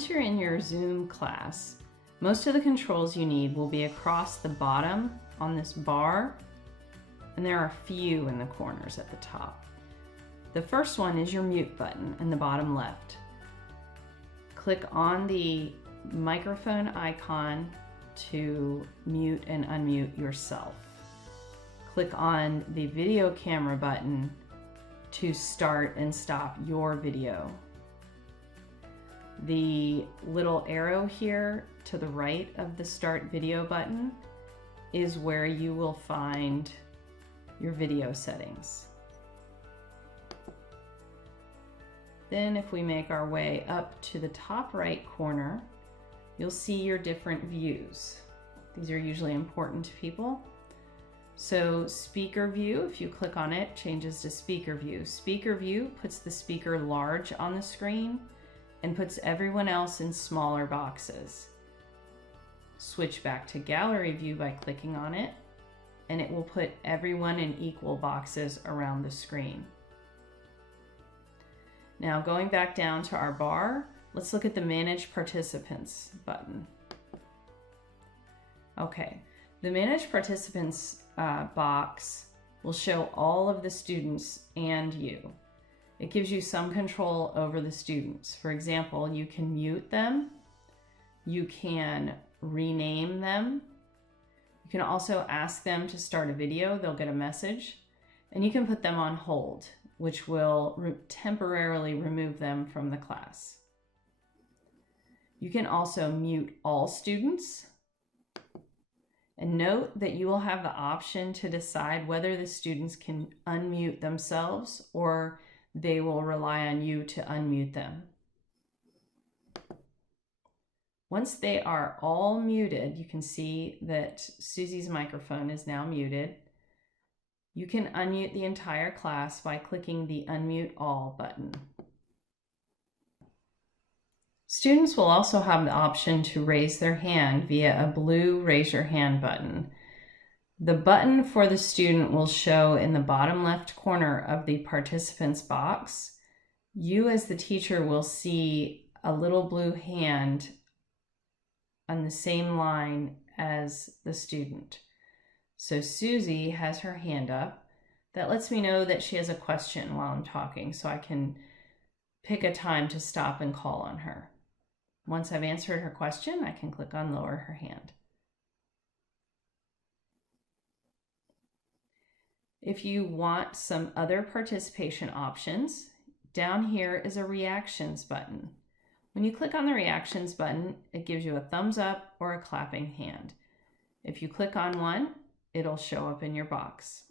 once you're in your Zoom class, most of the controls you need will be across the bottom on this bar, and there are a few in the corners at the top. The first one is your mute button in the bottom left. Click on the microphone icon to mute and unmute yourself. Click on the video camera button to start and stop your video. The little arrow here to the right of the start video button is where you will find your video settings. Then if we make our way up to the top right corner, you'll see your different views. These are usually important to people. So speaker view, if you click on it, changes to speaker view. Speaker view puts the speaker large on the screen and puts everyone else in smaller boxes. Switch back to gallery view by clicking on it, and it will put everyone in equal boxes around the screen. Now going back down to our bar, let's look at the Manage Participants button. Okay, the Manage Participants box will show all of the students and you. It gives you some control over the students. For example, you can mute them, you can rename them, you can also ask them to start a video, they'll get a message, and you can put them on hold, which will temporarily remove them from the class. You can also mute all students. And note that you will have the option to decide whether the students can unmute themselves or they will rely on you to unmute them. Once they are all muted, you can see that Susie's microphone is now muted. You can unmute the entire class by clicking the Unmute All button. Students will also have the option to raise their hand via a blue Raise Your Hand button. The button for the student will show in the bottom left corner of the participants box. You as the teacher will see a little blue hand on the same line as the student. So Susie has her hand up. That lets me know that she has a question while I'm talking, so I can pick a time to stop and call on her. Once I've answered her question, I can click on Lower Her Hand. If you want some other participation options, down here is a Reactions button. When you click on the Reactions button, it gives you a thumbs up or a clapping hand. If you click on one, it'll show up in your box.